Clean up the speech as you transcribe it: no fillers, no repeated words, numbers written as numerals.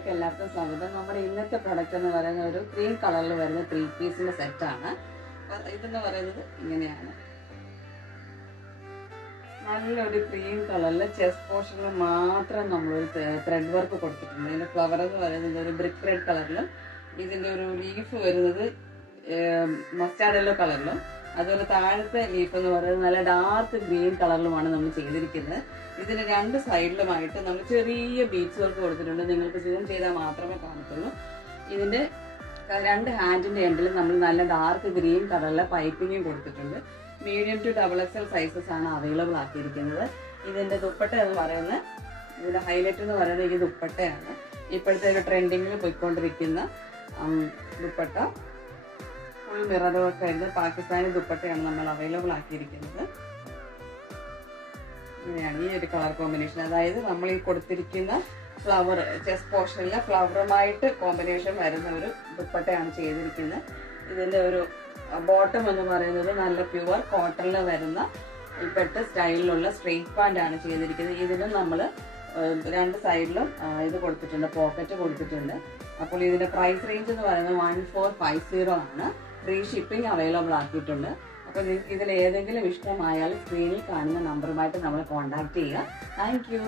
വീഡിയോയിലേക്ക് എല്ലാവർക്കും സ്വാഗതം. നമ്മുടെ ഇന്നത്തെ പ്രൊഡക്റ്റ് എന്ന് പറയുന്ന ഒരു ക്രീം കളറിൽ വരുന്ന 3 പീസിന്റെ സെറ്റാണ്. ഇതെന്ന് പറയുന്നത് ഇങ്ങനെയാണ്. നല്ലൊരു ക്രീം കളറിൽ ചെസ്റ്റ് പോർഷനിൽ മാത്രം നമ്മളൊരു ത്രെഡ് വർക്ക് കൊടുത്തിട്ടുണ്ട്. ഇതിന്റെ ഫ്ലവർ എന്ന് പറയുന്നത് ഒരു ബ്രിക്ക് റെഡ് കളറിലും ഇതിന്റെ ഒരു ലീഫ് വരുന്നത് മസ്റ്റാർഡ് യെല്ലോ കളറിലും അതുപോലെ താഴത്തെ ലീഫ് എന്ന് പറയുന്നത് നല്ല ഡാർക്ക് ഗ്രീൻ കളറിലുമാണ് നമ്മൾ ചെയ്തിരിക്കുന്നത്. ഇതിന് രണ്ട് സൈഡിലുമായിട്ട് നമ്മൾ ചെറിയ ബീഡ്സ് വർക്ക് കൊടുത്തിട്ടുണ്ട്. നിങ്ങൾക്ക് സൂം ചെയ്താൽ മാത്രമേ കാണത്തുള്ളൂ. ഇതിന്റെ രണ്ട് ഹാൻഡിന്റെ എൻഡിൽ നമ്മൾ നല്ല ഡാർക്ക് ഗ്രീൻ കളറിലെ പൈപ്പിങ്ങും കൊടുത്തിട്ടുണ്ട്. മീഡിയം ടു XXL സൈസസ് ആണ് അവൈലബിൾ ആക്കിയിരിക്കുന്നത്. ഇതിന്റെ ദുപ്പട്ട എന്ന് പറയുന്നത്, ഇതിന്റെ ഹൈലൈറ്റ് എന്ന് പറയുന്നത് ഈ ദുപ്പട്ടയാണ്. ഇപ്പോഴത്തെ ഒരു ട്രെൻഡിങ്ങിൽ പോയിക്കൊണ്ടിരിക്കുന്ന ദുപ്പട്ട ഫുൾ മിറർ വർക്ക് ആയിരുന്നു. പാകിസ്ഥാനി ദുപ്പട്ടയാണ് നമ്മൾ അവൈലബിൾ ആക്കിയിരിക്കുന്നത്. ഇങ്ങനെയാണ് ഈ ഒരു കളർ കോമ്പിനേഷൻ. അതായത് നമ്മൾ ഈ കൊടുത്തിരിക്കുന്ന ഫ്ലവർ ചെസ്റ്റ് പോർഷനിലെ ഫ്ലവറുമായിട്ട് കോമ്പിനേഷൻ വരുന്ന ഒരു ദുപ്പട്ടയാണ് ചെയ്തിരിക്കുന്നത്. ഇതിന്റെ ഒരു ബോട്ടം എന്ന് പറയുന്നത് നല്ല പ്യുവർ കോട്ടണിൽ വരുന്ന ഇപ്പോഴത്തെ സ്റ്റൈലിലുള്ള സ്ട്രെയിറ്റ് പാൻ്റ് ആണ് ചെയ്തിരിക്കുന്നത്. ഇതിനും നമ്മൾ രണ്ട് സൈഡിലും ഇത് കൊടുത്തിട്ടുണ്ട്, പോക്കറ്റ് കൊടുത്തിട്ടുണ്ട്. അപ്പോൾ ഇതിന്റെ പ്രൈസ് റേഞ്ച് എന്ന് പറയുന്നത് 1450 ആണ്. ഫ്രീ ഷിപ്പിംഗ് അവൈലബിൾ ആക്കിയിട്ടുണ്ട്. അപ്പോൾ നിങ്ങൾക്ക് ഇതിൽ ഏതെങ്കിലും ഇഷ്ടമായാൽ സ്ക്രീനിൽ കാണുന്ന നമ്പറുമായിട്ട് നമ്മളെ കോൺടാക്ട് ചെയ്യുക. Thank you.